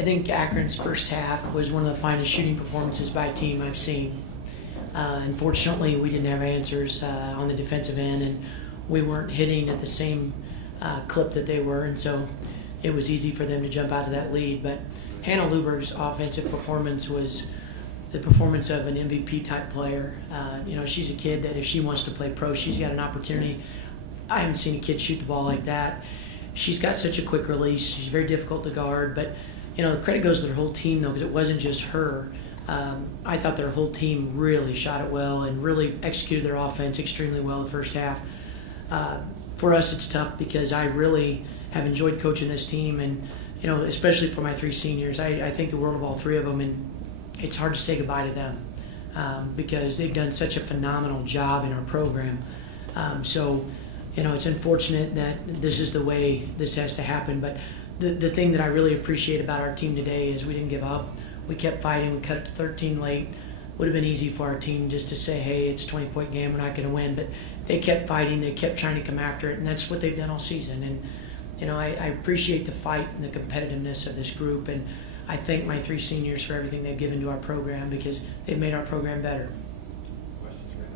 I think Akron's first half was one of the finest shooting performances by a team I've seen. Unfortunately, we didn't have answers on the defensive end, and we weren't hitting at the same clip that they were, and so it was easy for them to jump out of that lead. But Hannah Luberg's offensive performance was the performance of an MVP type player. She's a kid that if she wants to play pro, she's got an opportunity. I haven't seen a kid shoot the ball like that. She's got such a quick release. She's very difficult to guard, but the credit goes to their whole team though, because it wasn't just her. I thought their whole team really shot it well and really executed their offense extremely well the first half. For us, it's tough because I really have enjoyed coaching this team, and especially for my three seniors, I think the world of all three of them, and it's hard to say goodbye to them because they've done such a phenomenal job in our program. It's unfortunate that this is the way this has to happen, but the thing that I really appreciate about our team today is we didn't give up. We kept fighting. We cut it to 13 late. Would have been easy for our team just to say, hey, it's a 20-point game, we're not going to win. But they kept fighting. They kept trying to come after it, and that's what they've done all season. And I appreciate the fight and the competitiveness of this group, and I thank my three seniors for everything they've given to our program because they've made our program better. Questions for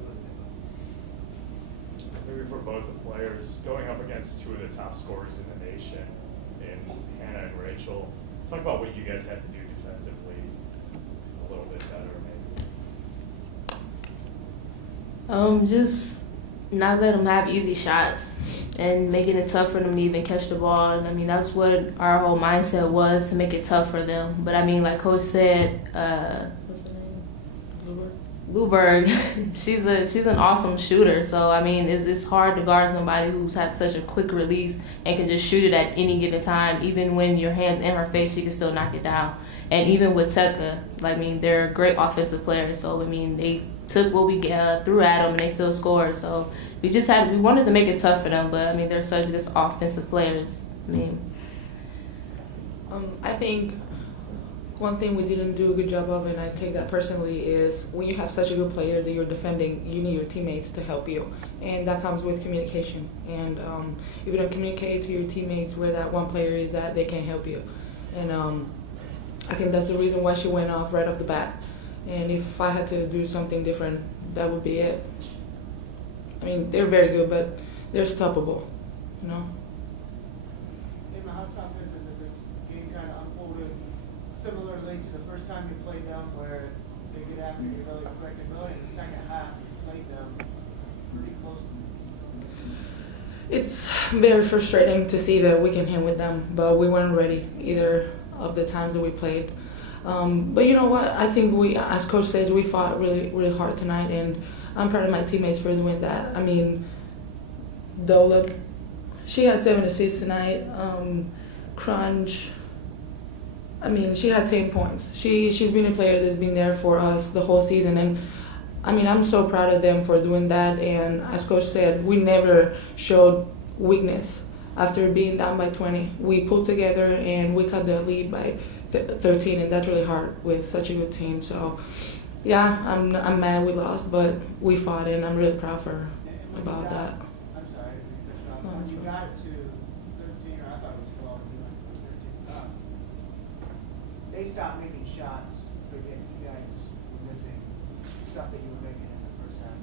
maybe for both the players, going up against two of the top scorers in the nation, in Hannah and Rachel, talk about what you guys had to do defensively a little bit better, maybe. Just not let them have easy shots and making it tough for them to even catch the ball. And I mean, that's what our whole mindset was, to make it tough for them. But I mean, like Coach said, what's her name? Luberg. she's an awesome shooter. So I mean, it's hard to guard somebody who's had such a quick release and can just shoot it at any given time. Even when your hand's in her face, she can still knock it down. And even with Tekka, they're great offensive players. So I mean, they took what we threw at them and they still scored. So we wanted to make it tough for them. But I mean, they're such good offensive players. I mean, I think one thing we didn't do a good job of, and I take that personally, is when you have such a good player that you're defending, you need your teammates to help you. And that comes with communication. And if you don't communicate to your teammates where that one player is at, they can't help you. And I think that's the reason why she went off right off the bat. And if I had to do something different, that would be it. I mean, they're very good, but they're stoppable, Emma, how tough is it that this game kind of unfolded similarly to the first time you played them, where they get after you really quick, and really in the second half you played them pretty close? It's very frustrating to see that we can hang with them, but we weren't ready either of the times that we played. But you know what? I think we, as Coach says, we fought really, really hard tonight, and I'm proud of my teammates for doing that. I mean, Dola, she had 7 assists tonight. Crunch, I mean, she had 10 points. She's been a player that's been there for us the whole season, and I mean, I'm so proud of them for doing that. And as Coach said, we never showed weakness after being down by 20. We pulled together and we cut the lead by 13, and that's really hard with such a good team. So, yeah, I'm mad we lost, but we fought, and I'm really proud for about that. I'm sorry, when you got it to 13, or I thought it was 12, you went 13. They stopped making shots, but yet you guys were missing stuff that you were making in the first half.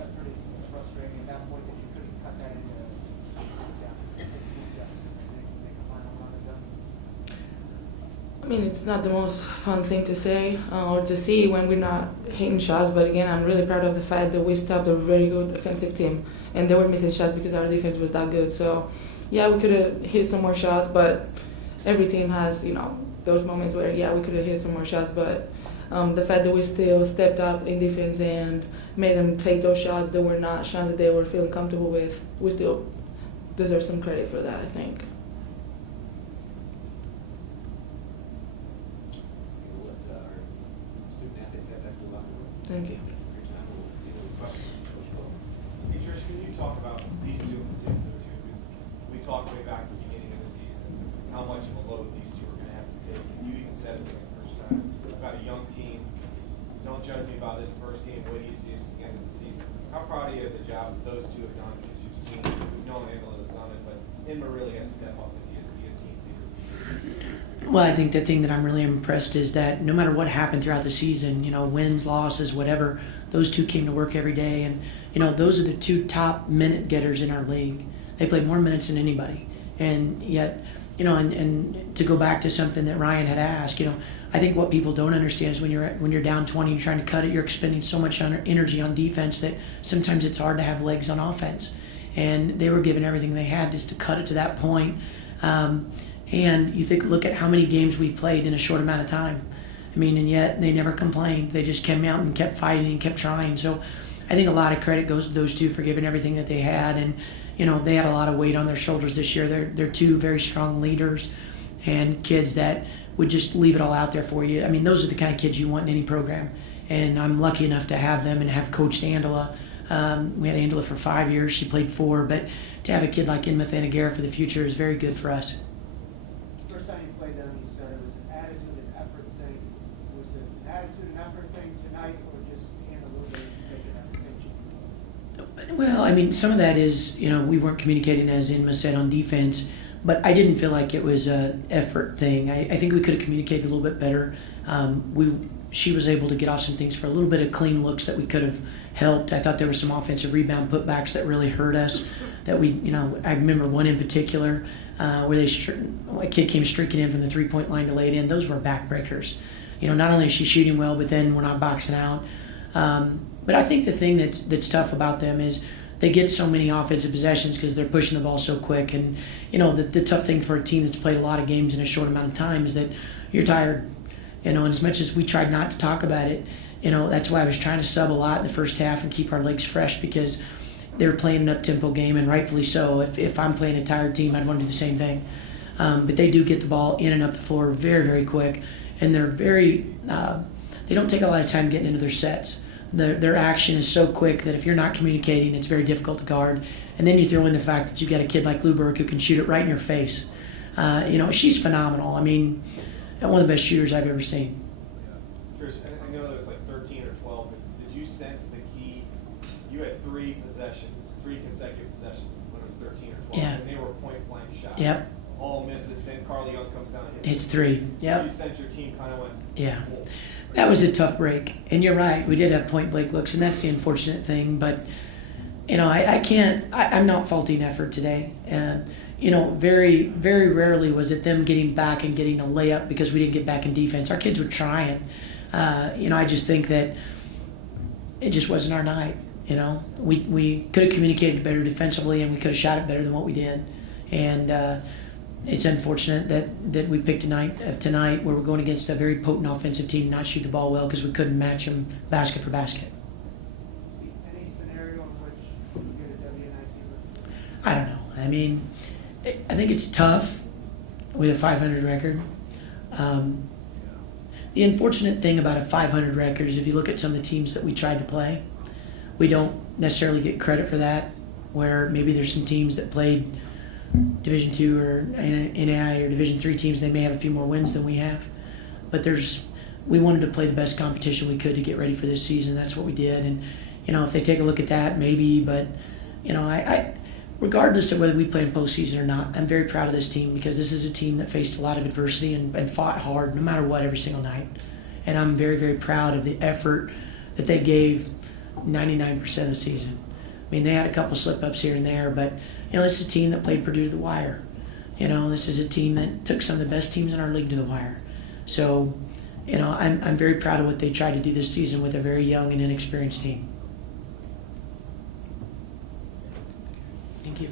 That's pretty frustrating at that point that you couldn't cut that into deficit, 16 deficit, and make a final run at them. I mean, it's not the most fun thing to say or to see when we're not hitting shots, but again, I'm really proud of the fact that we stopped a very good offensive team, and they were missing shots because our defense was that good. So, yeah, we could have hit some more shots, but every team has, those moments where, yeah, we could have hit some more shots, but the fact that we still stepped up in defense and made them take those shots that were not shots that they were feeling comfortable with, we still deserve some credit for that, I think. Thank you. Hey, Trish, can you talk about these two in particular too? Because we talked way back at the beginning of the season how much of a load these two are going to have to take. And you even said it for the first time. I've got a young team. Don't judge me by this first game. What do you see us at the end of the season? How proud are you of the job that those two have done? Because you've seen, we've known Angela has done it, but Emma really had to step up and be a team leader. Well, I think the thing that I'm really impressed is that no matter what happened throughout the season, wins, losses, whatever, those two came to work every day. And, those are the two top minute getters in our league. They played more minutes than anybody. And yet, and to go back to something that Ryan had asked, I think what people don't understand is when you're down 20, you're trying to cut it, you're expending so much energy on defense that sometimes it's hard to have legs on offense. And they were giving everything they had just to cut it to that point. And you look at how many games we played in a short amount of time. And yet they never complained. They just came out and kept fighting and kept trying. So I think a lot of credit goes to those two for giving everything that they had. And, they had a lot of weight on their shoulders this year. They're two very strong leaders and kids that would just leave it all out there for you. Those are the kind of kids you want in any program. And I'm lucky enough to have them and have coached Angela. We had Angela for 5 years. She played 4. But to have a kid like Inma Thanagara for the future is very good for us. First time you played them, you said it was an attitude and effort thing. Was it an attitude and effort thing tonight, or just a little bit of making that distinction? Well, some of that is, we weren't communicating as Inma said on defense, but I didn't feel like it was an effort thing. I think we could have communicated a little bit better. She was able to get off some things for a little bit of clean looks that we could have helped. I thought there were some offensive rebound putbacks that really hurt us. That I remember one in particular where a kid came streaking in from the 3-point line to lay it in. Those were backbreakers. Not only is she shooting well, but then we're not boxing out. But I think the thing that's tough about them is they get so many offensive possessions because they're pushing the ball so quick. And, the tough thing for a team that's played a lot of games in a short amount of time is that you're tired. And as much as we tried not to talk about it, that's why I was trying to sub a lot in the first half and keep our legs fresh because they were playing an up-tempo game, and rightfully so. If I'm playing a tired team, I'd want to do the same thing. But they do get the ball in and up the floor very, very quick. And they're they don't take a lot of time getting into their sets. Their action is so quick that if you're not communicating, it's very difficult to guard. And then you throw in the fact that you've got a kid like Luberg who can shoot it right in your face. She's phenomenal. One of the best shooters I've ever seen. Yeah. Trish, I know there's like 13 or 12, but did you sense the key? You had 3 consecutive possessions when it was 13 or 12, Yeah. and they were point-blank shots. Yep. All misses, then Carly Young comes down and It's 3. Yep. You sense your team kind of went, Yeah. "Whoa." That was a tough break. And you're right, we did have point-blank looks, and that's the unfortunate thing. But, I'm not faulting effort today. Very, very rarely was it them getting back and getting a layup because we didn't get back in defense. Our kids were trying. I just think that it just wasn't our night. We could have communicated better defensively, and we could have shot it better than what we did. And it's unfortunate that we picked tonight where we're going against a very potent offensive team, not shoot the ball well because we couldn't match them basket for basket. See any scenario in which you get a W19? I don't know. I think it's tough with a 500 record. The unfortunate thing about a 500 record is if you look at some of the teams that we tried to play, we don't necessarily get credit for that, where maybe there's some teams that played Division II or NAI or Division III teams, they may have a few more wins than we have. But we wanted to play the best competition we could to get ready for this season. That's what we did. And, if they take a look at that, maybe. But, regardless of whether we play in postseason or not, I'm very proud of this team because this is a team that faced a lot of adversity and fought hard no matter what every single night. And I'm very, very proud of the effort that they gave 99% of the season. They had a couple slip-ups here and there, but, this is a team that played Purdue to the wire. This is a team that took some of the best teams in our league to the wire. So, I'm very proud of what they tried to do this season with a very young and inexperienced team. Thank you.